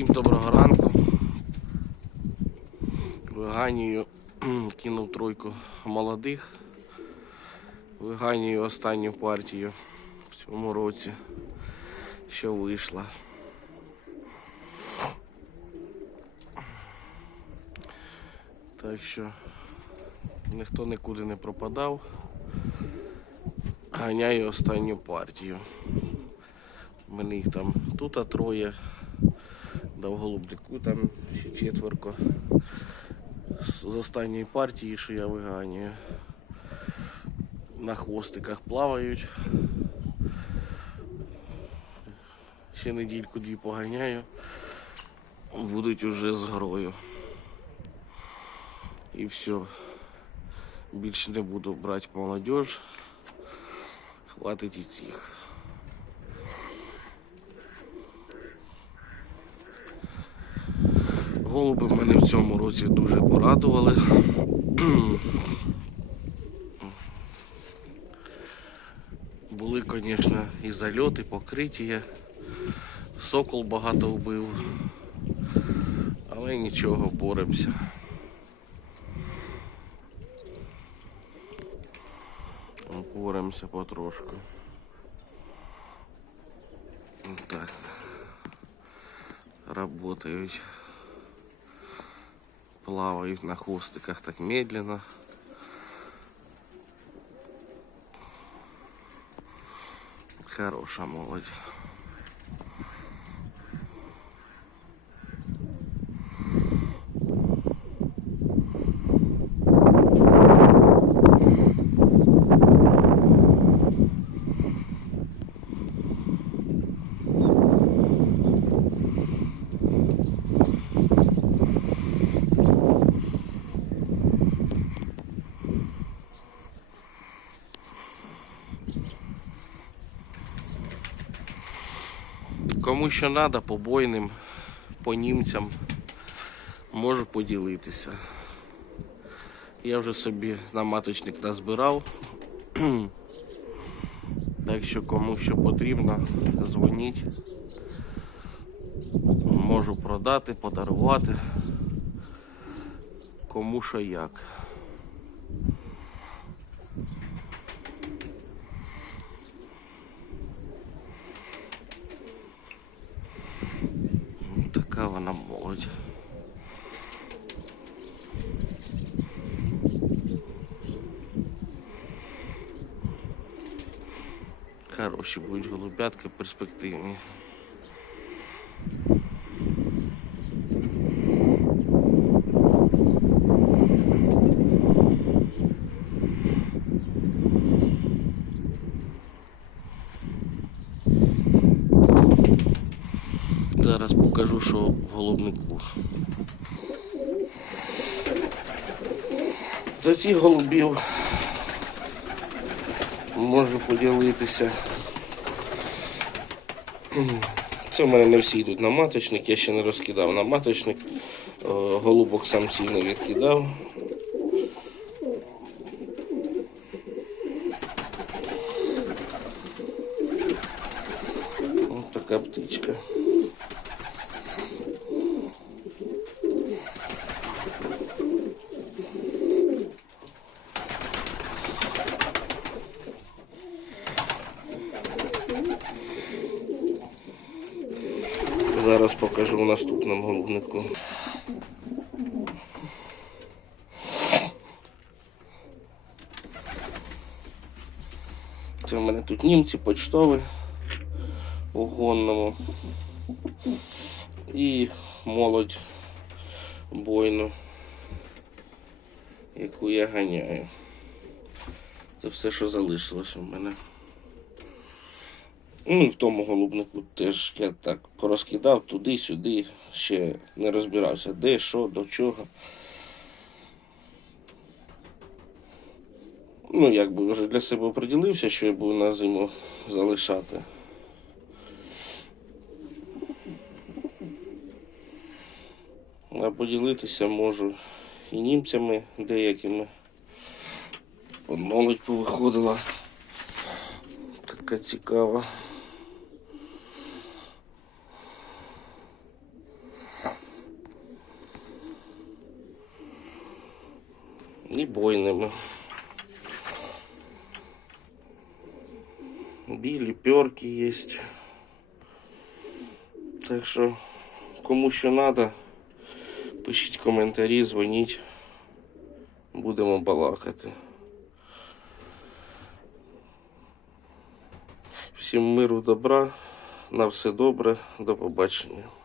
Всім доброго ранку. Виганію кинув тройку молодих. Виганію останню партію в цьому році, що вийшла. Так що ніхто нікуди не пропадав. Ганяю останню партію. У мене їх там тут троє, да в голубнику там ще четверко. З останньої партії, що я виганюю. На хвостиках плавають. Ще недільку-дві поганяю. Будуть уже з грою. І все. Більше не буду брати молодіж. Хватить і цих. Голуби мене в цьому році дуже порадували. Були, звісно, і зальоти, покриття. Сокол багато вбив. Але нічого, боремося. Боремося потрошку. Так. Работають. Плавають на хвостиках так медленно. Хорошая молодь. Кому що треба, побойним, по німцям, можу поділитися. Я вже собі на маточник назбирав. Так що кому що потрібно, дзвоніть. Можу продати, подарувати. Кому що як. Така вона молодь. Хороші будуть голубятки перспективні. Покажу, що в голубнику. За цих голубів можу поділитися. Це в мене не всі йдуть на маточник, я ще не розкидав на маточник. Е, Голубок самців не відкидав. Ось така птичка. Зараз покажу в наступному голубнику. Це в мене тут німці почтові у гонному. І молодь бойну, яку я ганяю. Це все, що залишилось у мене. Ну і в тому голубнику теж я так порозкидав туди-сюди, ще не розбирався, де, що, до чого. Ну, якби вже для себе оприділився, що я буду на зиму залишати. А поділитися можу і німцями деякими. Молодь повиходила. Така цікава. І бойними. Білі перки є. Так що, кому що треба, пишіть коментарі, дзвоніть. Будемо балакати. Всім миру, добра, на все добре, до побачення.